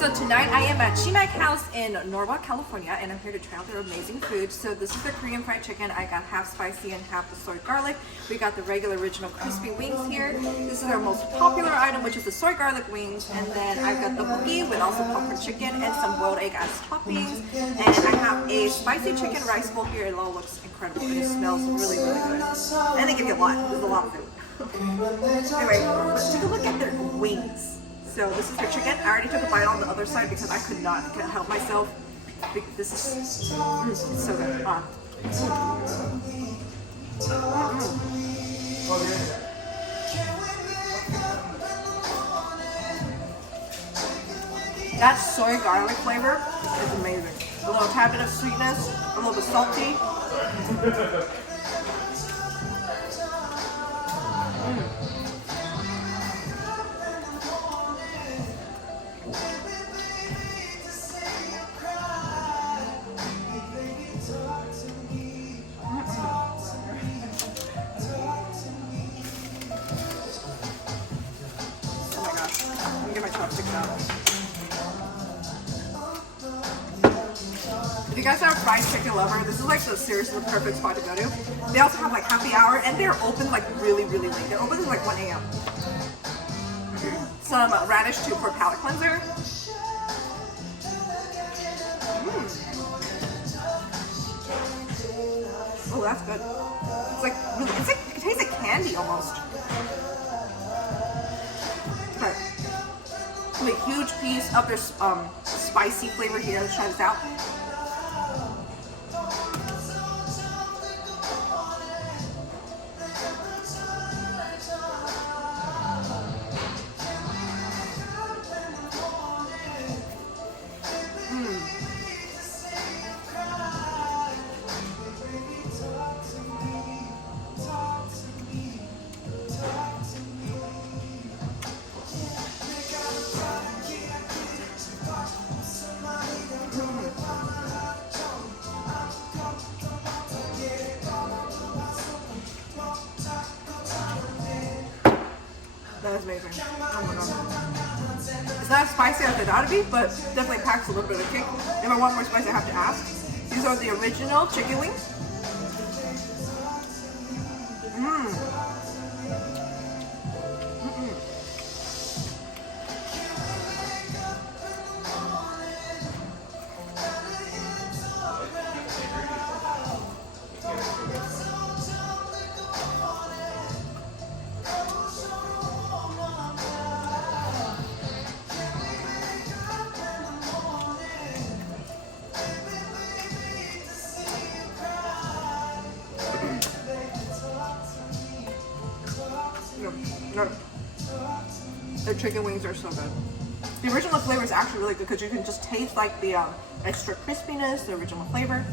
So tonight I am at Chemek house in Norwalk, California, and I'm here to try out their amazing food. So this is the Korean fried chicken. I got half spicy and half the soy garlic. We got the regular original crispy wings here. This is our most popular item, which is the soy garlic wings. And then I've got the boogie with also popcorn chicken and some boiled egg as toppings. And I have a spicy chicken rice bowl here. It all looks incredible and it smells really, really good. And they give you a lot. There's a lot of food. Anyway, let's take a look at their wings. So this is their chicken. I already took a bite on the other side because I could not help myself. This is it's so good. That soy garlic flavor is amazing. A little tad bit of sweetness, a little bit salty. If you guys are a fried chicken lover, this is like the seriously perfect spot to go to. They also have like happy hour and they're open like really, really late. They're open at like 1 a.m. Some radish too for palate cleanser. Oh, that's good. It's like really, it tastes like candy almost. Okay. A huge piece of their spicy flavor here. Let's try this out. That is amazing. Oh my god. It's not as spicy as it ought to be, but definitely packs a little bit of kick. If I want more spicy, I have to ask. These are the original chicken wings. Their chicken wings are so good. The original flavor is actually really good because you can just taste like the extra crispiness, the original flavor.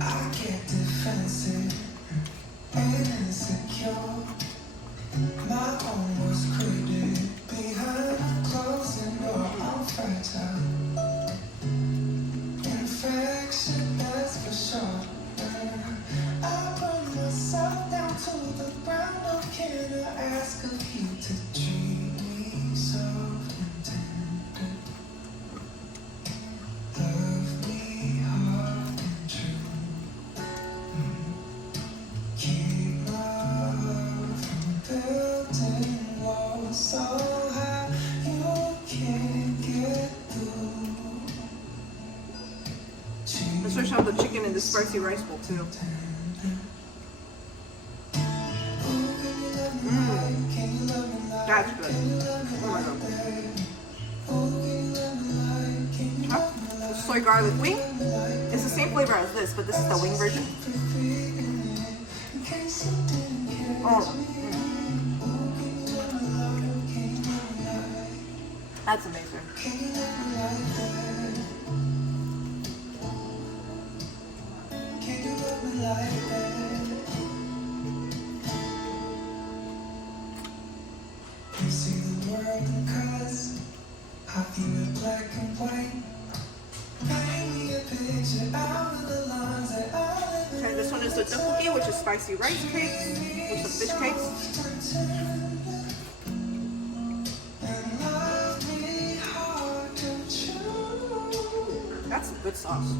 I get defensive and insecure. My own was created behind closing door. I'm fragile. Infection, that's for sure. I run myself down to the ground. Oh, can I ask of you to treat me so intended? Love me hard and true. Keep my heart from building walls so high you can't get through. Let's switch out the chicken in the spicy rice bowl too. That's good. Oh my god. The soy garlic wing. It's the same flavor as this, but this is the wing version. Oh. That's amazing. You see the world in colors, I've been in black and white. Paint me a picture out of the lines that I live in. Okay, this one is the tteokbokki, which is spicy rice cakes with some fish cakes. And love me hard to choose. That's some good sauce.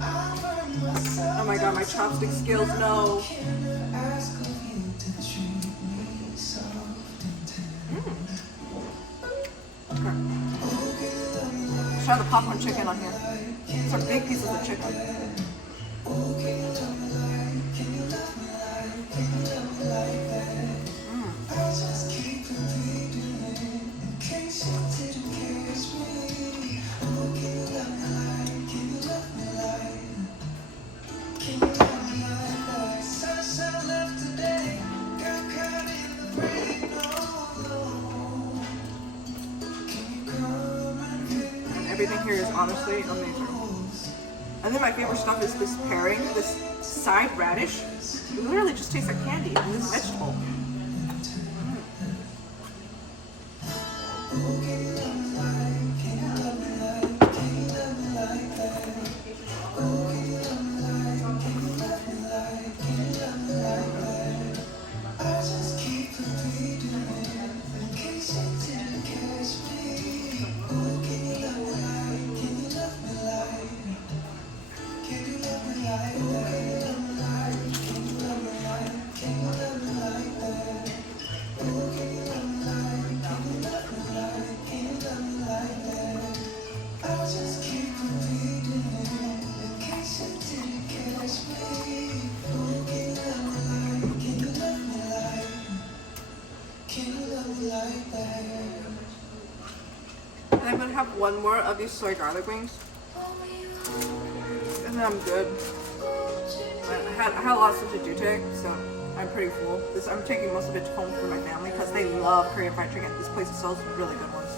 I find myself Oh my god, my chopstick skills, no. can I ask of you to treat me soft and tender. Try the popcorn chicken on here. Some big pieces of chicken. I just keep repeating it in case you didn't catch me. Oh, can you love me like, can you love me like, can you love me like sunshine left today, got caught in the rain, no. Can you come and pick me Everything here is honestly amazing. I think my favorite stuff is this pairing, this side radish. It literally just tastes like candy and this vegetable. I just keep repeating it in case you didn't catch me. Oh, can you love me like, can you love me like, can you love me like that? Can you love me like, can you love me like that? Oh, can you love me like, can you love me like, can you love me like that? I just keep repeating it in case you didn't catch me. Oh, can you love me like, can you love me like, can you love me like that? And I'm gonna have one more of these soy garlic wings. And then I'm good. I had a lot of stuff to do today, so I'm pretty full. I'm taking most of it home for my family because they love Korean fried chicken. This place sells really good ones.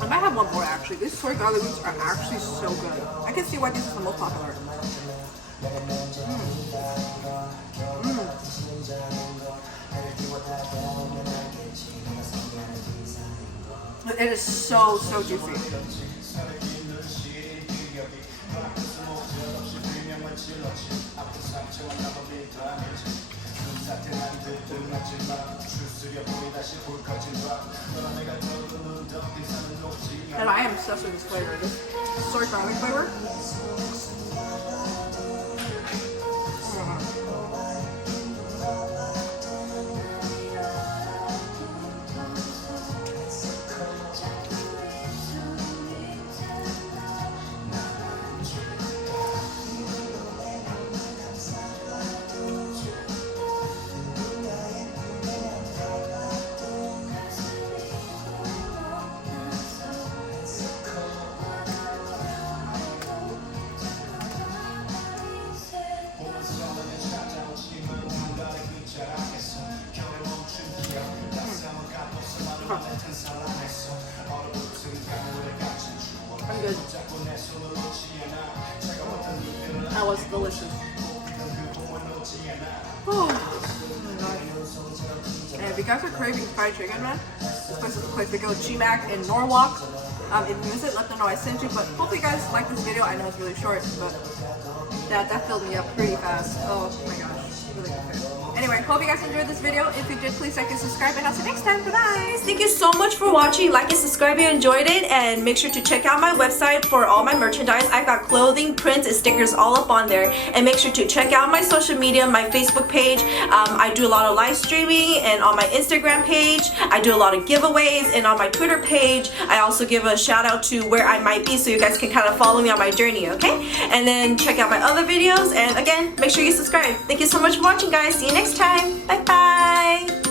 I might have one more actually. These soy garlic wings are actually so good. I can see why these are the most popular. It is so juicy. And I am obsessed with this flavor. This soy garlic flavor. I'm good. That was delicious. Oh my god. And if you guys are craving fried chicken, man, this place is the place to go. Chemek in Norwalk. If you miss it, let them know I sent you. But hopefully you guys like this video. I know it's really short, but that filled me up pretty fast. Oh my gosh. Really good food. Anyway, hope you guys enjoyed this video. If you did, please like and subscribe, and I'll see you next time. Bye-bye. Thank you so much for watching. Like and subscribe if you enjoyed it, and make sure to check out my website for all my merchandise. I've got clothing, prints, and stickers all up on there. And make sure to check out my social media, my Facebook page. I do a lot of live streaming, and on my Instagram page I do a lot of giveaways, and on my Twitter page I also give a shout out to where I might be, so you guys can kind of follow me on my journey, okay? And then check out my other videos, and again, make sure you subscribe. Thank you so much for watching, guys. See you next time. Bye bye.